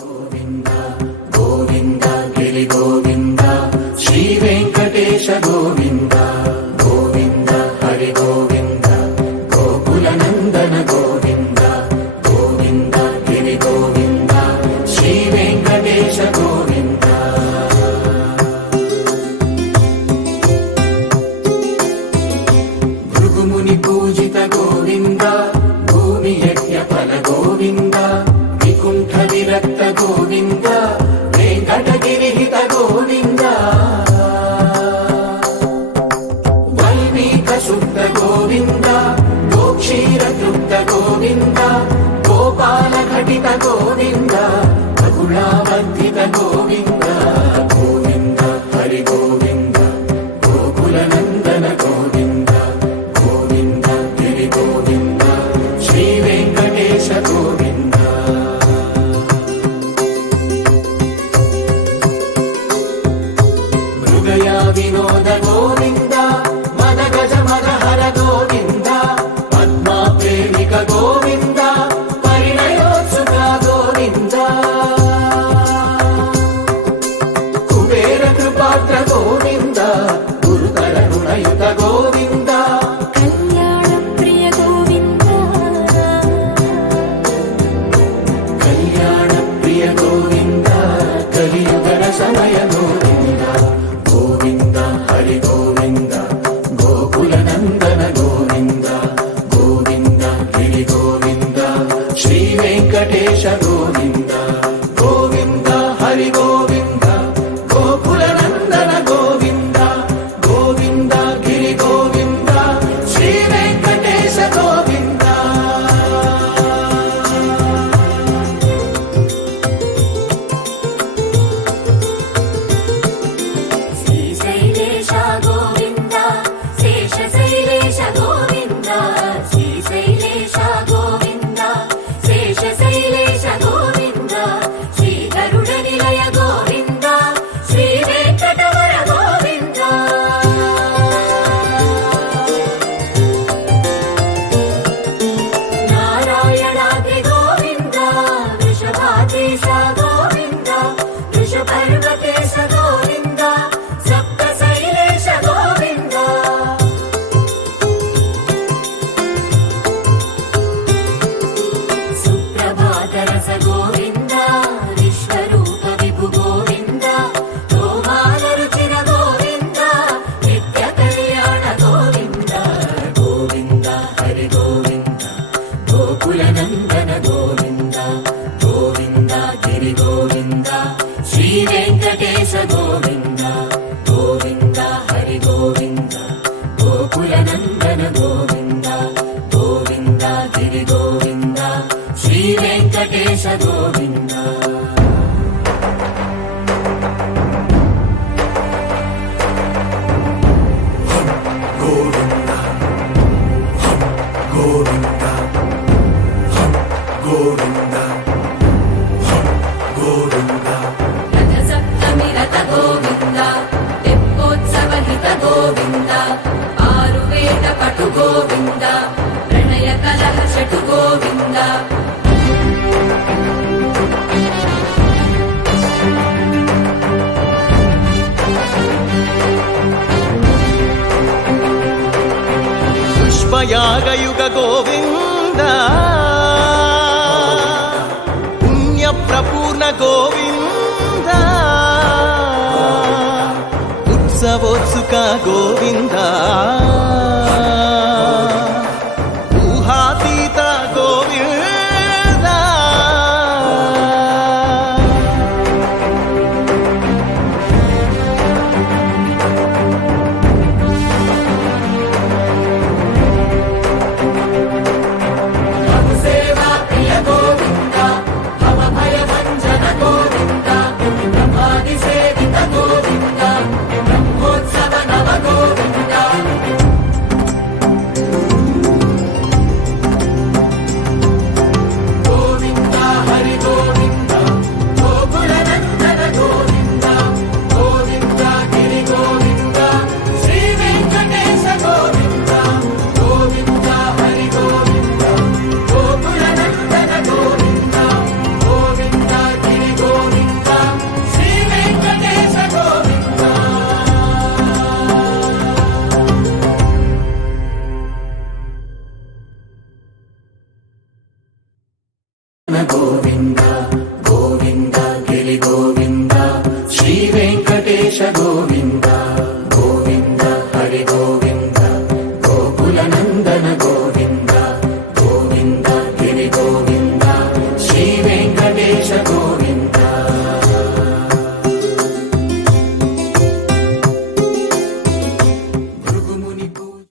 గోవింద గోవింద గిరి గోవింద శ్రీ వెంకటేశ గోవింద గోవింద హరి గోవింద గోకుల నందన గోవింద గోవింద గిరి గోవింద శ్రీ వెంకటేశ గోవింద. భృగుముని పూజిత గోవింద భూమి యజ్ఞ ఫల గోవింద వికుంఠ విరక్త గోవింద వెంకటగిరిహిత గోవింద వల్మీక శుద్ధ గోవింద గోక్షీర తృప్త గోవింద గోపాల ఘటిత గోవింద బహుళావర్ధిత గోవింద గోవింద హరి గోవింద గోకుల నందన గోవింద గోవింద గిరి గోవింద శ్రీ వెంకటేశ గోవింద. మృగయా వినోద గోవింద మద గజ మదహర గోవింద పద్మా ప్రేమిక గోవింద పరిణయోత్సుక గోవింద కుబేర కృపాత్ర గోవింద గురుతర రుణయుత గోవింద కళ్యాణ ప్రియ గోవింద కళ్యాణ ప్రియ గోవింద కలియుగ సమయ గోవింద గోవింద హరి గోవింద గోకుల నందన గోవింద గోవింద గిరి గోవింద శ్రీ వెంకటేశ గోవింద గోవింద హరి గోవింద గోకుల నందన గోవింద గోవింద గిరి గోవింద శ్రీ వెంకటేశ గోవింద. శ్రీశైలేశ గోవింద శేషశైలేశ గోవింద శ్రీశైలేశ గోవింద శేషశైలేశ గోవింద శ్రీ గరుడ నిలయ గోవింద శ్రీ వెంకటవర గోవింద నారాయణాద్రి గోవింద వృషభాద్రీశ గోవింద వృషపర్వతేశ గోవింద సప్తశైలేశ గోవింద సుప్రభాతరస గోవింద విశ్వరూప విభు గోవింద గోమాల రుచిర గోవింద నిత్య కళ్యాణ గోవింద గోవింద హరి గోవింద గోకుల నందన గోవింద గోవింద గిరి గోవింద శ్రీ వెంకటేశ గోవింద గోవింద హరి గోవింద గోకుల నందన గోవింద గోవింద గిరి గోవింద శ్రీ వెంకటేశ గోవింద. గోవింద గోవింద గోవింద గోవింద రథ సప్తమి రథ గోవింద తెప్పోత్సవ హిత గోవింద ఆరువేద పటు గోవింద ప్రణయ కలహ షటు గోవింద పుష్పయాగయుగ గోవింద పుణ్య ప్రపూర్ణ గోవింద ఉత్సవోత్సుక గోవింద ఊహాతీత గోవింద సేవా ప్రియ గోవింద భవ భయ భంజన గోవింద బ్రహ్మాది సేవిత గోవింద బ్రహ్మోత్సవ నవ గోవింద గోవింద గోవింద గిరి గోవింద శ్రీ వెంకటేశ గోవింద